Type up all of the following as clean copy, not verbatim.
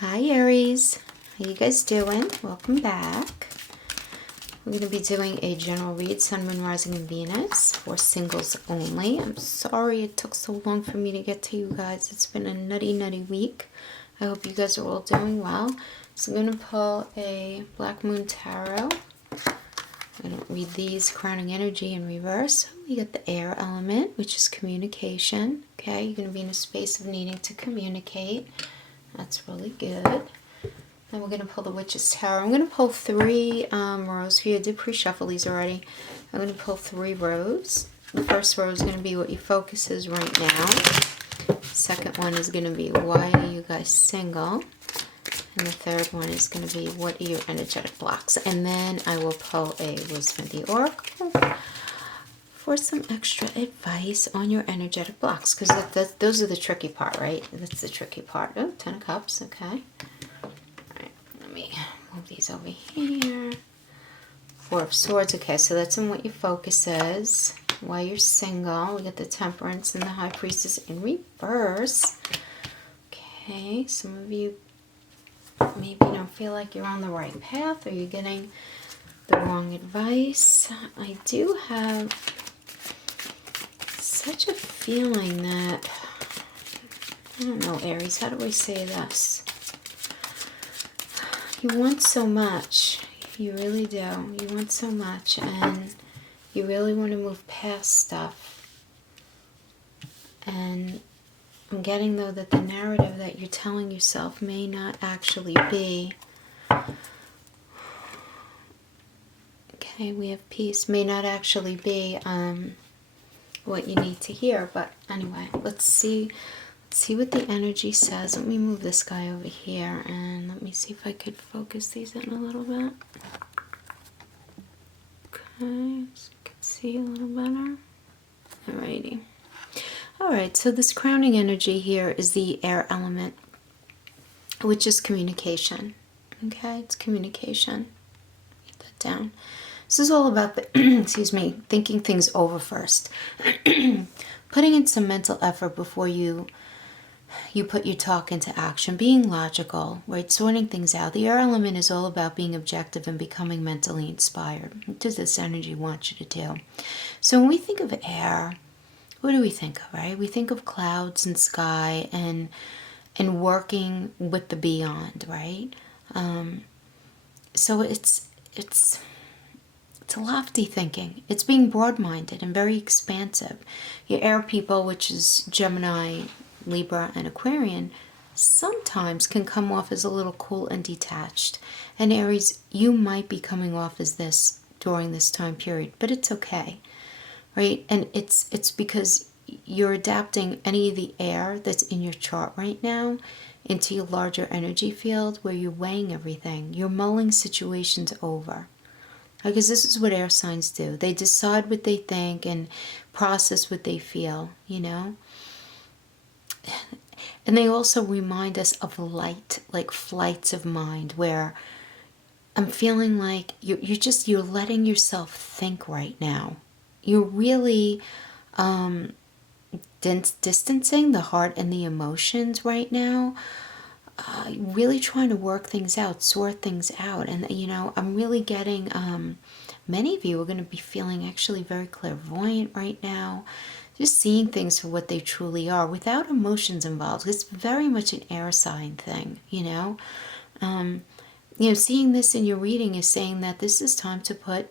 Hi Aries, how you guys doing? Welcome back. We're going to be doing a general read, Sun, Moon, Rising, and Venus for singles only. I'm sorry it took so long for me to get to you guys. It's been a nutty week. I hope you guys are all doing well. So I'm going to pull a Black Moon Tarot. I'm going to read these, crowning energy in reverse. We get the air element, which is communication. Okay, you're going to be in a space of needing to communicate. That's really good. Then we're going to pull the Witch's Tarot. I'm going to pull three rows for you. I did pre-shuffle these already. I'm going to pull 3 rows. The first row is going to be what your focus is right now. Second one is going to be why are you guys single? And the third one is going to be what are your energetic blocks? And then I will pull a Wisdom of the Oracle for some extra advice on your energetic blocks, because those are the tricky part, right? That's the tricky part. Oh, 10 of Cups, okay. All right, let me move these over here. 4 of Swords, okay, so that's on what your focus is. Why you're single. We got the Temperance and the High Priestess in reverse. Okay, some of you maybe don't feel like you're on the right path, or you're getting the wrong advice. I do have such a feeling that, I don't know, Aries, how do I say this? You want so much. You really do. You want so much, and you really want to move past stuff. And I'm getting, though, that the narrative that you're telling yourself may not actually be. Okay, we have peace. May not actually be what you need to hear. But anyway, let's see what the energy says. Let me move this guy over here, and let me see if I could focus these in a little bit. Okay, so you can see a little better. Alrighty. Alright, so this crowning energy here is the air element, which is communication. Okay, it's communication. Get that down. This is all about the, excuse me, thinking things over first. Putting in some mental effort before you put your talk into action. Being logical, right? Sorting things out. The air element is all about being objective and becoming mentally inspired. What does this energy want you to do? So when we think of air, what do we think of, right? We think of clouds and sky and working with the beyond, right? So it's lofty thinking. It's being broad-minded and very expansive. Your air people, which is Gemini, Libra, and Aquarian, sometimes can come off as a little cool and detached. And Aries, you might be coming off as this during this time period, but it's okay, right? And it's because you're adapting any of the air that's in your chart right now into your larger energy field where you're weighing everything. You're mulling situations over. Because this is what air signs do. They decide what they think and process what they feel, you know? And they also remind us of light, like flights of mind, where I'm feeling like you're letting yourself think right now. You're really distancing the heart and the emotions right now. Really trying to work things out, sort things out. And, you know, I'm really getting, many of you are going to be feeling actually very clairvoyant right now. Just seeing things for what they truly are without emotions involved. It's very much an air sign thing, you know. Seeing this in your reading is saying that this is time to put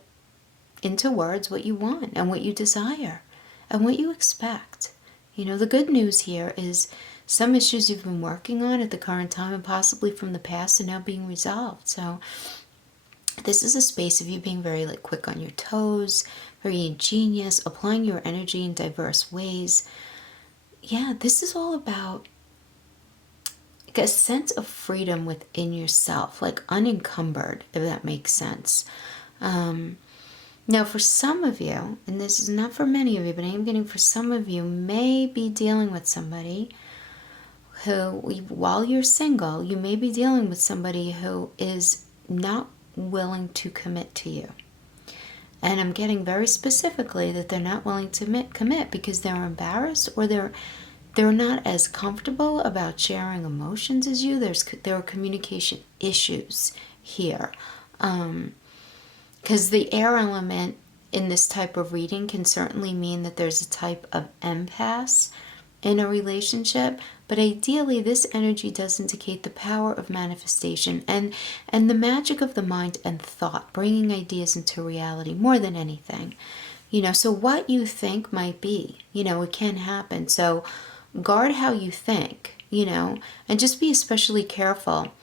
into words what you want and what you desire and what you expect. You know, the good news here is some issues you've been working on at the current time and possibly from the past are now being resolved. So this is a space of you being very quick on your toes, very ingenious, applying your energy in diverse ways. Yeah, this is all about a sense of freedom within yourself, like unencumbered, if that makes sense. Now, for some of you, and this is not for many of you, but I am getting for some of you, may be dealing with somebody who, while you're single, you may be dealing with somebody who is not willing to commit to you. And I'm getting very specifically that they're not willing to commit because they're embarrassed or they're they're not as comfortable about sharing emotions as you. There are communication issues here. Because the air element in this type of reading can certainly mean that there's a type of impasse in a relationship, but ideally this energy does indicate the power of manifestation and the magic of the mind and thought, bringing ideas into reality more than anything. So what you think might be, it can happen. So guard how you think, and just be especially careful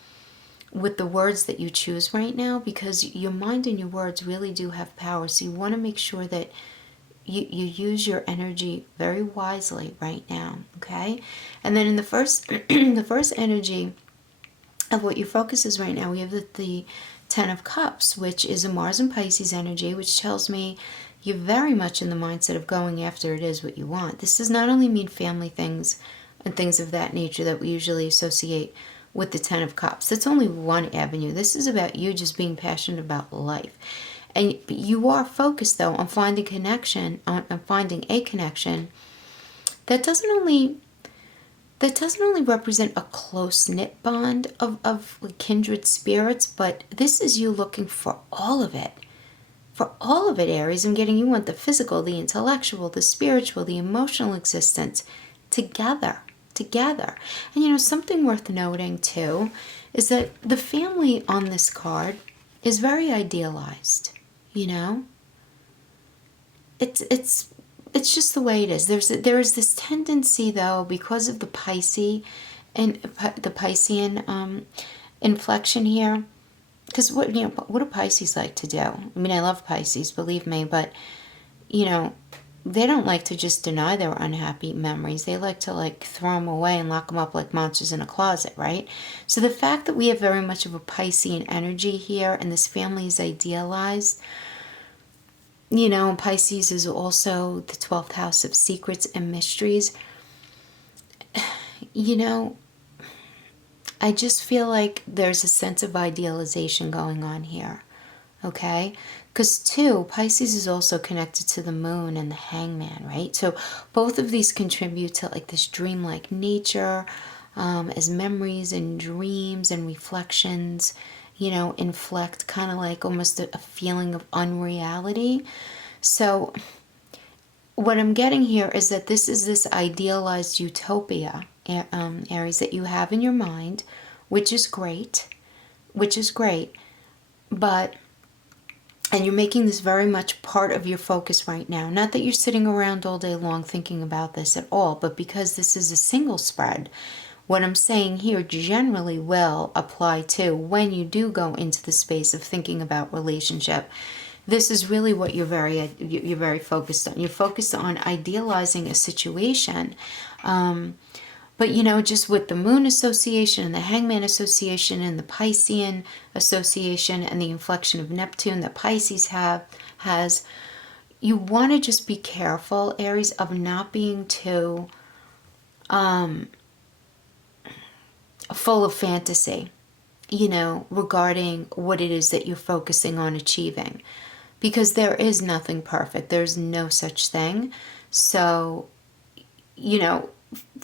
with the words that you choose right now, because your mind and your words really do have power. So you want to make sure that you use your energy very wisely right now, okay? And then in the first the first energy of what your focus is right now, we have the Ten of Cups, which is a Mars and Pisces energy, which tells me you're very much in the mindset of going after it is what you want. This does not only mean family things and things of that nature that we usually associate with the Ten of Cups. That's only one avenue. This is about you just being passionate about life. And you are focused, though, on finding connection, on finding a connection that doesn't only represent a close-knit bond of kindred spirits, but this is you looking for all of it. For all of it, Aries, I'm getting you want the physical, the intellectual, the spiritual, the emotional existence together. And something worth noting too is that the family on this card is very idealized. It's just the way it is. There is this tendency, though, because of the Pisces and the Piscean inflection here. Because what do Pisces like to do? I mean, I love Pisces, believe me, but they don't like to just deny their unhappy memories. They like to throw them away and lock them up like monsters in a closet, right? So the fact that we have very much of a Piscean energy here and this family is idealized, and Pisces is also the 12th house of secrets and mysteries. I just feel like there's a sense of idealization going on here, okay? Because Pisces is also connected to the moon and the hangman, right? So both of these contribute to this dreamlike nature, as memories and dreams and reflections, inflect kind of almost a feeling of unreality. So what I'm getting here is that this is this idealized utopia, Aries, that you have in your mind, which is great, and you're making this very much part of your focus right now. Not that you're sitting around all day long thinking about this at all, but because this is a single spread, what I'm saying here generally will apply to when you do go into the space of thinking about relationship. This is really what you're very focused on. You're focused on idealizing a situation. But, just with the Moon Association and the Hangman Association and the Piscean Association and the inflection of Neptune that Pisces has, you want to just be careful, Aries, of not being too full of fantasy, regarding what it is that you're focusing on achieving. Because there is nothing perfect. There's no such thing. So,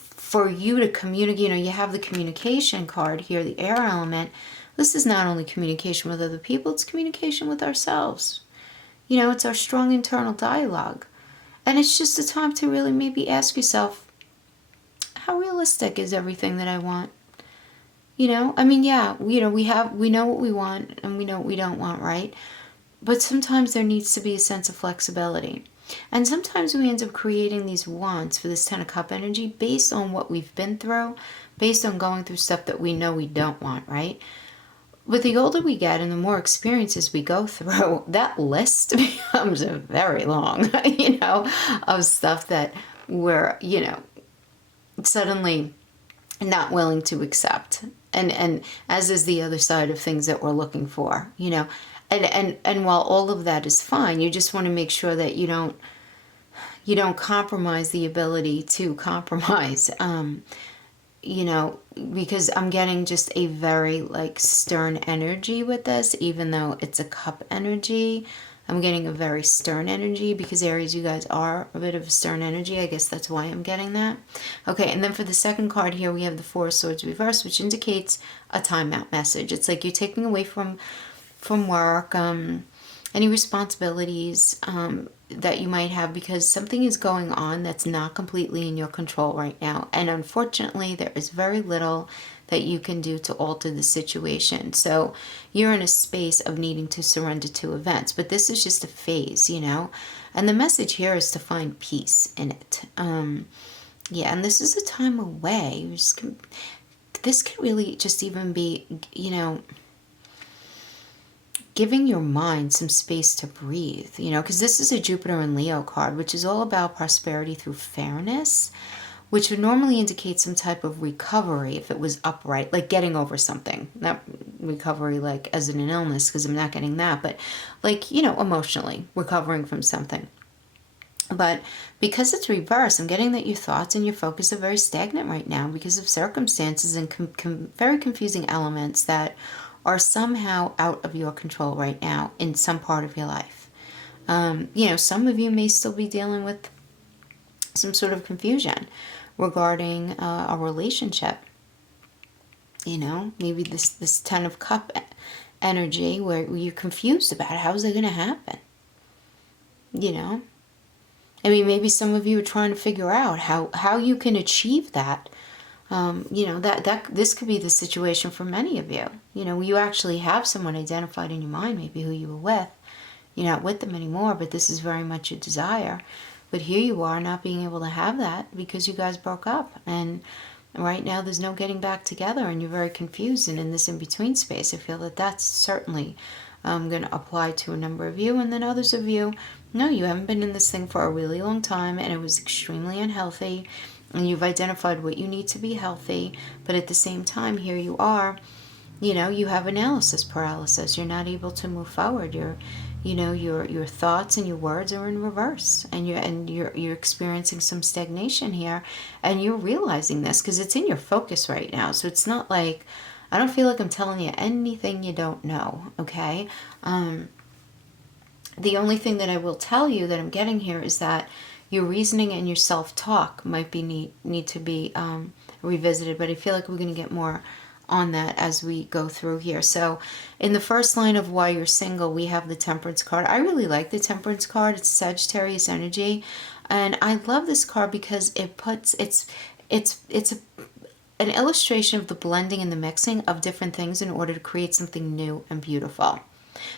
for you to communicate, you have the communication card here, the air element. This is not only communication with other people, it's communication with ourselves. It's our strong internal dialogue. And it's just a time to really maybe ask yourself, how realistic is everything that I want? I mean, yeah, we know what we want and we know what we don't want, right? But sometimes there needs to be a sense of flexibility. And sometimes we end up creating these wants for this Ten of Cup energy based on what we've been through, based on going through stuff that we know we don't want, right? But the older we get and the more experiences we go through, that list becomes very long, of stuff that we're, suddenly not willing to accept. And as is the other side of things that we're looking for, And while all of that is fine, you just want to make sure that you don't compromise the ability to compromise, because I'm getting just a very stern energy with this, even though it's a cup energy. I'm getting a very stern energy because Aries, you guys are a bit of a stern energy. I guess that's why I'm getting that. Okay, and then for the second card here, we have the Four of Swords reversed, which indicates a timeout message. It's like you're taking away from work, any responsibilities that you might have, because something is going on that's not completely in your control right now. And unfortunately, there is very little that you can do to alter the situation. So you're in a space of needing to surrender to events. But this is just a phase, you know. And the message here is to find peace in it. Yeah, and this is a time away. This could really just even be, you know, giving your mind some space to breathe, you know, because this is a Jupiter and Leo card, which is all about prosperity through fairness, which would normally indicate some type of recovery if it was upright, like getting over something. Not recovery like as in an illness, because I'm not getting that, but like, you know, emotionally recovering from something. But because it's reversed, I'm getting that your thoughts and your focus are very stagnant right now because of circumstances and very confusing elements that are somehow out of your control right now in some part of your life. You know, some of you may still be dealing with some sort of confusion regarding a relationship. You know, maybe this Ten of Cup energy where you're confused about how's it going to happen. You know, I mean, maybe some of you are trying to figure out how you can achieve that. You know, that this could be the situation for many of you. You know, you actually have someone identified in your mind, maybe who you were with. You're not with them anymore, but this is very much a desire. But here you are not being able to have that because you guys broke up. And right now there's no getting back together and you're very confused and in this in-between space. I feel that that's certainly going to apply to a number of you. And then others of you, no, you haven't been in this thing for a really long time and it was extremely unhealthy. And you've identified what you need to be healthy. But at the same time, here you are, you know, you have analysis paralysis. You're not able to move forward. You know, your thoughts and your words are in reverse, and you're experiencing some stagnation here, and you're realizing this because it's in your focus right now. So it's not like, I don't feel like I'm telling you anything you don't know. Okay. The only thing that I will tell you that I'm getting here is that your reasoning and your self-talk might be need to be revisited, but I feel like we're going to get more on that as we go through here. So in the first line of why you're single, we have the Temperance card. I really like the Temperance card. It's Sagittarius energy, and I love this card because it puts an illustration of the blending and the mixing of different things in order to create something new and beautiful.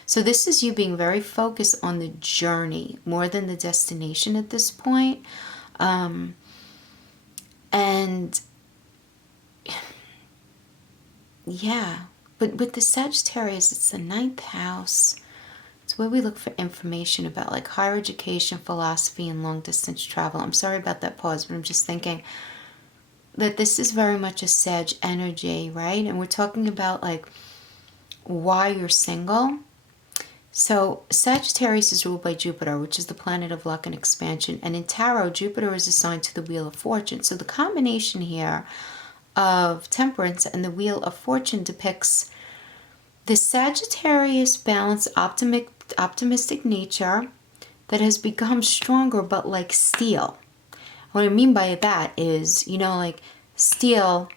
So this is you being very focused on the journey more than the destination at this point. And yeah, but with the Sagittarius, it's the 9th house. It's where we look for information about like higher education, philosophy, and long distance travel. I'm sorry about that pause, but I'm just thinking that this is very much a Sag energy, right? And we're talking about like why you're single. So Sagittarius is ruled by Jupiter, which is the planet of luck and expansion. And in tarot, Jupiter is assigned to the Wheel of Fortune. So the combination here of Temperance and the Wheel of Fortune depicts the Sagittarius balanced optimistic nature that has become stronger, but like steel. What I mean by that is, you know, like steel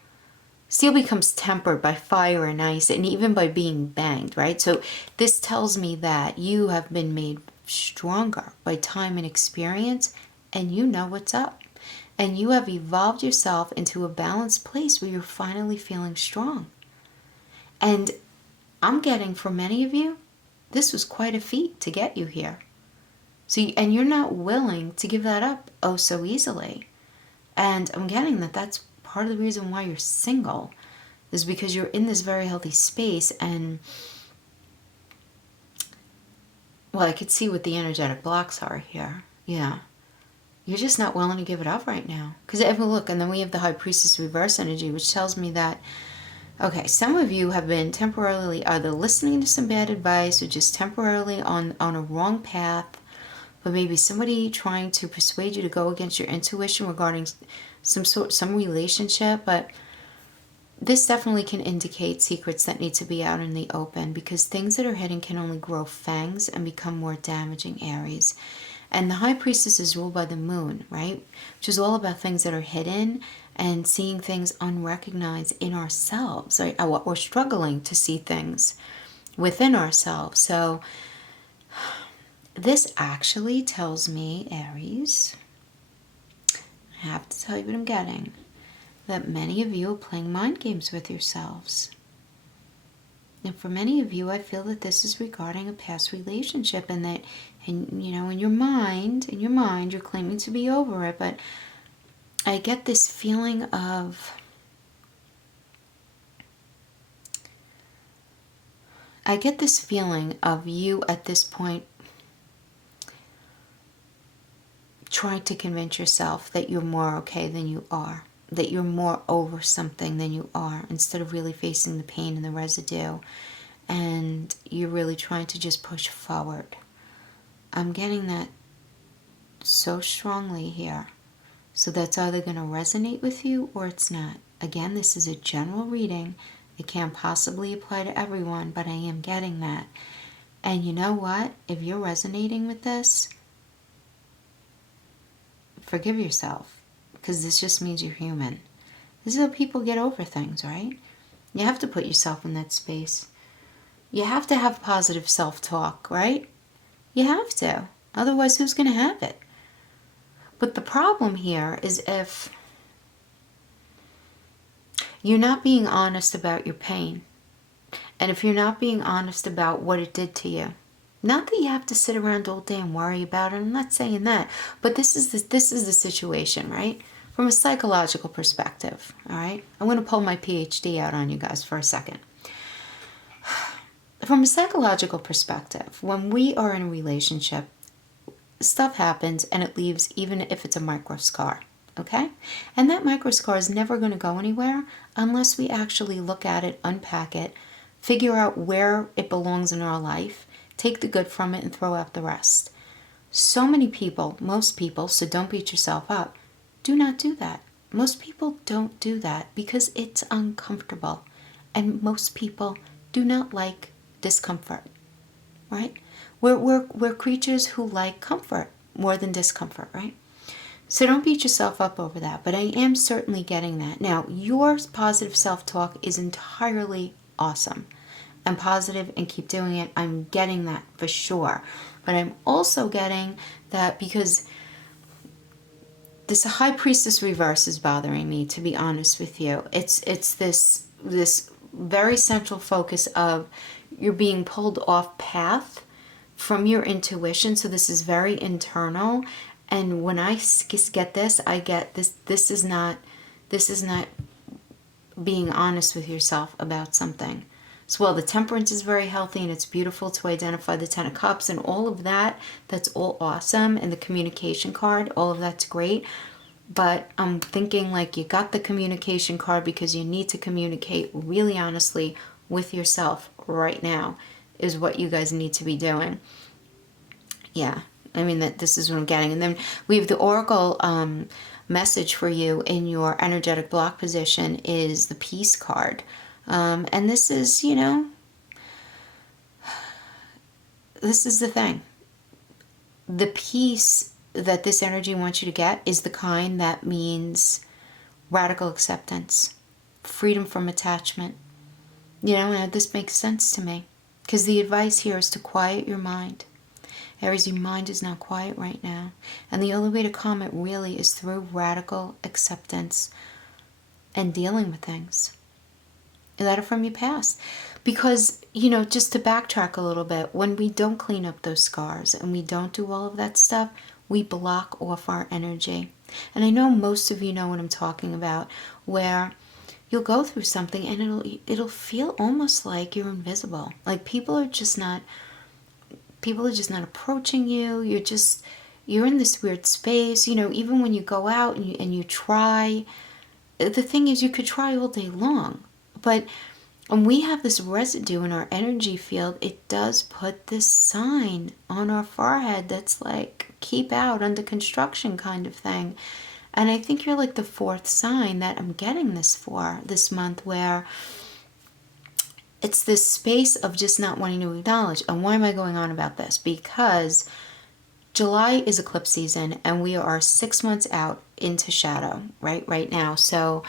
becomes tempered by fire and ice and even by being banged, right? So this tells me that you have been made stronger by time and experience, and you know what's up. And you have evolved yourself into a balanced place where you're finally feeling strong. And I'm getting, for many of you, this was quite a feat to get you here. So, and you're not willing to give that up oh so easily. And I'm getting that that's part of the reason why you're single, is because you're in this very healthy space. And well, I could see what the energetic blocks are here. Yeah. You're just not willing to give it up right now. Because if we look, and then we have the High Priestess reverse energy, which tells me that, okay, some of you have been temporarily either listening to some bad advice or just temporarily on a wrong path, but maybe somebody trying to persuade you to go against your intuition regarding some relationship. But this definitely can indicate secrets that need to be out in the open, because things that are hidden can only grow fangs and become more damaging, Aries. And the High Priestess is ruled by the moon, right? Which is all about things that are hidden and seeing things unrecognized in ourselves. Right? We're struggling to see things within ourselves. So this actually tells me, Aries, I have to tell you what I'm getting, that many of you are playing mind games with yourselves. And for many of you, I feel that this is regarding a past relationship, and that, and you know, in your mind, you're claiming to be over it, but I get this feeling of, you at this point trying to convince yourself that you're more okay than you are, that you're more over something than you are, instead of really facing the pain and the residue, and you're really trying to just push forward. I'm getting that so strongly here. So that's either going to resonate with you or it's not. Again, this is a general reading. It can't possibly apply to everyone, but I am getting that. And you know what? If you're resonating with this, forgive yourself, because this just means you're human. This is how people get over things, right? You have to put yourself in that space. You have to have positive self-talk, right? You have to. Otherwise, who's going to have it? But the problem here is if you're not being honest about your pain, and if you're not being honest about what it did to you. Not that you have to sit around all day and worry about it. I'm not saying that. But this is the situation, right? From a psychological perspective, all right? I'm going to pull my PhD out on you guys for a second. From a psychological perspective, when we are in a relationship, stuff happens and it leaves, even if it's a micro scar, okay? And that micro scar is never going to go anywhere unless we actually look at it, unpack it, figure out where it belongs in our life, take the good from it and throw out the rest. So many people, most people, so don't beat yourself up, do not do that. Most people don't do that because it's uncomfortable. And most people do not like discomfort, right? We're creatures who like comfort more than discomfort, right? So don't beat yourself up over that, but I am certainly getting that. Now, your positive self-talk is entirely awesome and positive, and keep doing it. I'm getting that for sure. But I'm also getting that because this High Priestess reverse is bothering me, to be honest with you. It's this very central focus of you're being pulled off path from your intuition. So this is very internal. And when I get this, I get this. This is not being honest with yourself about something. So while the Temperance is very healthy and it's beautiful to identify the Ten of Cups and all of that, that's all awesome. And the communication card, all of that's great. But I'm thinking like you got the communication card because you need to communicate really honestly with yourself right now is what you guys need to be doing. Yeah, I mean, that this is what I'm getting. And then we have the Oracle message for you in your energetic block position is the Peace card. And this is, you know, this is the thing. The peace that this energy wants you to get is the kind that means radical acceptance, freedom from attachment. You know, and this makes sense to me because the advice here is to quiet your mind. Aries, your mind is not quiet right now. And the only way to calm it really is through radical acceptance and dealing with things that are from your past. Because, you know, just to backtrack a little bit, when we don't clean up those scars and we don't do all of that stuff, we block off our energy. And I know most of you know what I'm talking about, where you'll go through something and it'll feel almost like you're invisible. Like people are just not approaching you. You're in this weird space. You know, even when you go out and you try, the thing is you could try all day long. But when we have this residue in our energy field, it does put this sign on our forehead that's like, keep out, under construction kind of thing. And I think you're like the fourth sign that I'm getting this for this month, where it's this space of just not wanting to acknowledge. And why am I going on about this? Because July is eclipse season and we are 6 months out into shadow, right now. So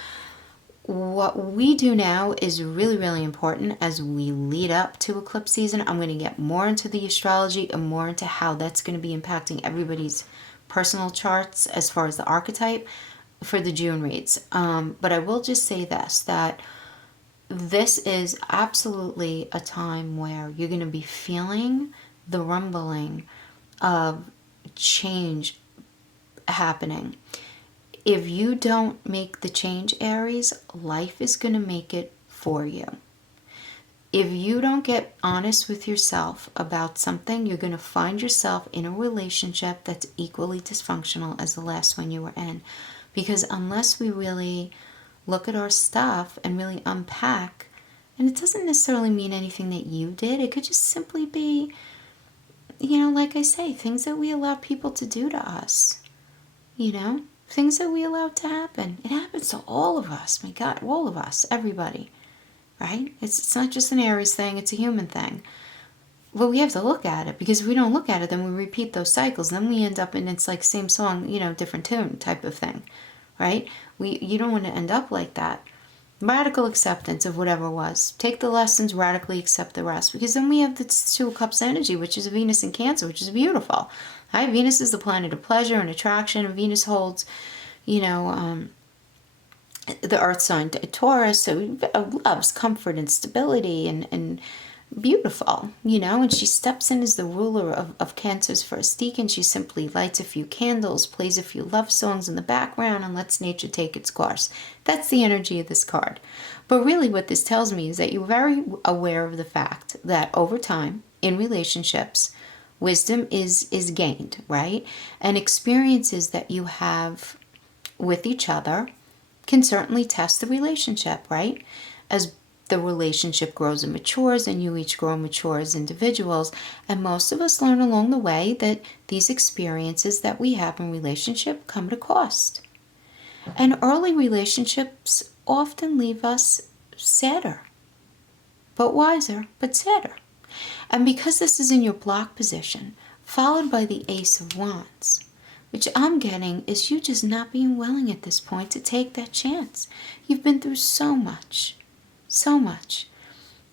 what we do now is really, really important as we lead up to eclipse season. I'm going to get more into the astrology and more into how that's going to be impacting everybody's personal charts as far as the archetype for the June reads. But I will just say this, that this is absolutely a time where you're going to be feeling the rumbling of change happening. If you don't make the change, Aries, life is going to make it for you. If you don't get honest with yourself about something, you're going to find yourself in a relationship that's equally dysfunctional as the last one you were in. Because unless we really look at our stuff and really unpack, and it doesn't necessarily mean anything that you did, it could just simply be, like I say, things that we allow people to do to us, things that we allow to happen. It happens to all of us, my God, all of us, everybody, right? It's not just an Aries thing, it's a human thing. But we have to look at it, because if we don't look at it, then we repeat those cycles. Then we end up in, it's like same song, different tune type of thing, right? You don't want to end up like that. Radical acceptance of whatever was. Take the lessons, radically accept the rest. Because then we have the Two of Cups energy, which is Venus in Cancer, which is beautiful. Right? Venus is the planet of pleasure and attraction. And Venus holds, the earth sign Taurus. So it loves comfort and stability and beautiful, and she steps in as the ruler of Cancer's first deacon. She simply lights a few candles, plays a few love songs in the background, and lets nature take its course. That's the energy of this card. But really what this tells me is that you're very aware of the fact that over time in relationships, wisdom is gained, right? And experiences that you have with each other can certainly test the relationship, right? As the relationship grows and matures, and you each grow and mature as individuals. And most of us learn along the way that these experiences that we have in relationship come at a cost. And early relationships often leave us sadder, but wiser, but sadder. And because this is in your block position, followed by the Ace of Wands, which I'm getting is you just not being willing at this point to take that chance. You've been through so much,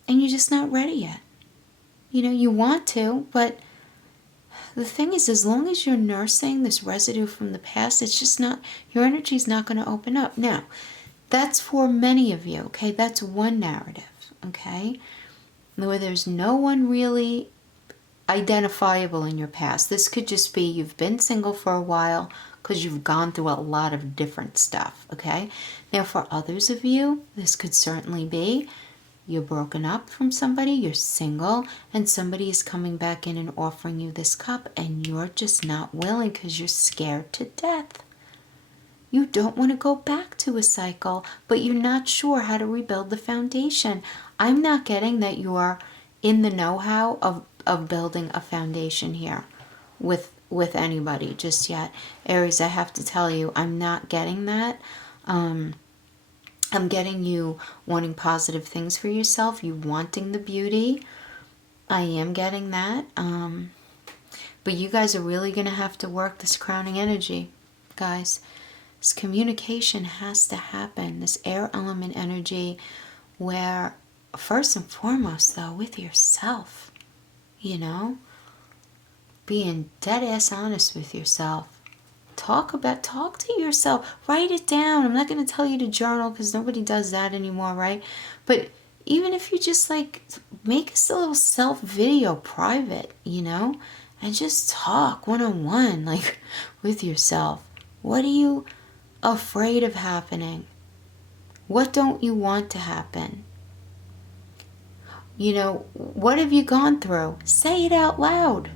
and you're just not ready yet. You want to, but the thing is, as long as you're nursing this residue from the past, it's just not, your energy's not going to open up. Now, that's for many of you, okay? That's one narrative, okay? Where there's no one really identifiable in your past. This could just be you've been single for a while because you've gone through a lot of different stuff, okay? Now, for others of you, this could certainly be you're broken up from somebody, you're single, and somebody is coming back in and offering you this cup, and you're just not willing because you're scared to death. You don't want to go back to a cycle, but you're not sure how to rebuild the foundation. I'm not getting that you're in the know-how of building a foundation here with anybody just yet. Aries, I have to tell you, I'm not getting that. I'm getting you wanting positive things for yourself, you wanting the beauty. I am getting that. But you guys are really going to have to work this crowning energy, guys. This communication has to happen, this air element energy, where first and foremost, though, with yourself, being dead ass honest with yourself. Talk to yourself. Write it down. I'm not going to tell you to journal because nobody does that anymore, right? But even if you just make a little self video private, and just talk one-on-one, with yourself. What are you afraid of happening? What don't you want to happen? What have you gone through? Say it out loud.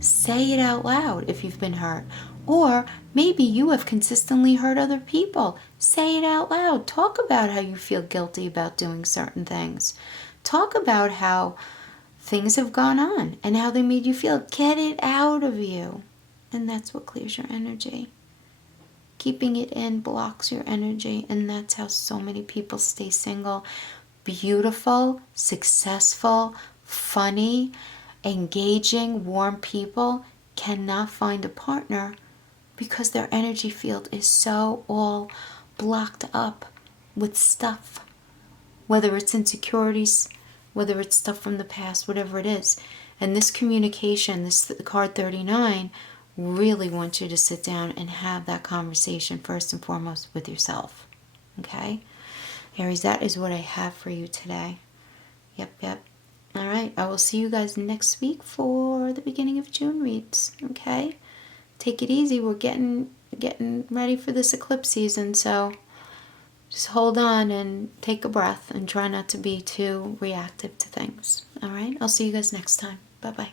Say it out loud if you've been hurt. Or maybe you have consistently hurt other people. Say it out loud. Talk about how you feel guilty about doing certain things. Talk about how things have gone on and how they made you feel. Get it out of you. And that's what clears your energy. Keeping it in blocks your energy, and that's how so many people stay single. Beautiful, successful, funny, engaging, warm people cannot find a partner because their energy field is so all blocked up with stuff. Whether it's insecurities, whether it's stuff from the past, whatever it is. And this communication, this card 39, really wants you to sit down and have that conversation first and foremost with yourself. Okay? Aries, that is what I have for you today. Yep. All right, I will see you guys next week for the beginning of June reads. Okay? Take it easy. We're getting ready for this eclipse season, so just hold on and take a breath and try not to be too reactive to things. All right? I'll see you guys next time. Bye-bye.